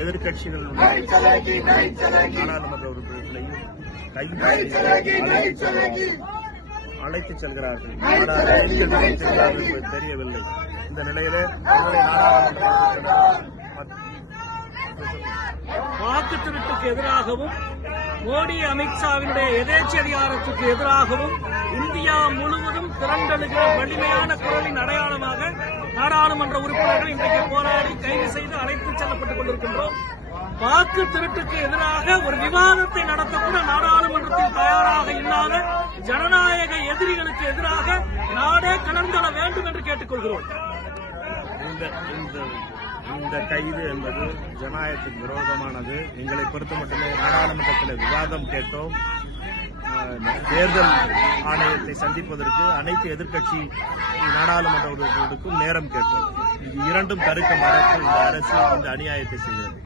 எதிர்கட்சிகள் நாடாளுமன்ற உறுப்பினர்களையும் அழைத்துச் செல்கிறார்கள். தெரியவில்லை. இந்த நிலையில வாக்கு திருட்டுக்கு எதிராகவும் மோடி அமித்ஷாவினுடைய எதேச்சதிகாரத்துக்கு எதிராகவும் இந்தியா முழுவதும் திரண்டெழுகிற வலிமையான குரலின் அடையாளமாக நாடாளுமன்ற உறுப்பினர்கள் இன்றைக்கு போராடி கைது செய்து அழைத்துச் செல்லப்பட்டுக் கொண்டிருக்கின்றோம். வாக்கு திருட்டுக்கு எதிராக ஒரு விவாதத்தை நடத்தக்கூட நாடாளுமன்றத்தில் தயாராக இல்லாத ஜனநாயக எதிரிகளுக்கு எதிராக நாடே கலந்தள வேண்டும் என்று கேட்டுக் கொள்கிறோம். இந்த கைது என்பது ஜனநாயகத்தின் விரோதமானது. எங்களை பொறுத்த மட்டுமே நாடாளுமன்றத்தில் விவாதம் கேட்டோம். தேர்தல் ஆணையத்தை சந்திப்பதற்கு அனைத்து எதிர்க்கட்சி நாடாளுமன்ற உறுப்பினர்களுக்கும் நேரம் கேட்டோம். இது இரண்டும் தடுக்க மறுத்து இந்த அரசு இந்த அநியாயத்தை செய்கிறது.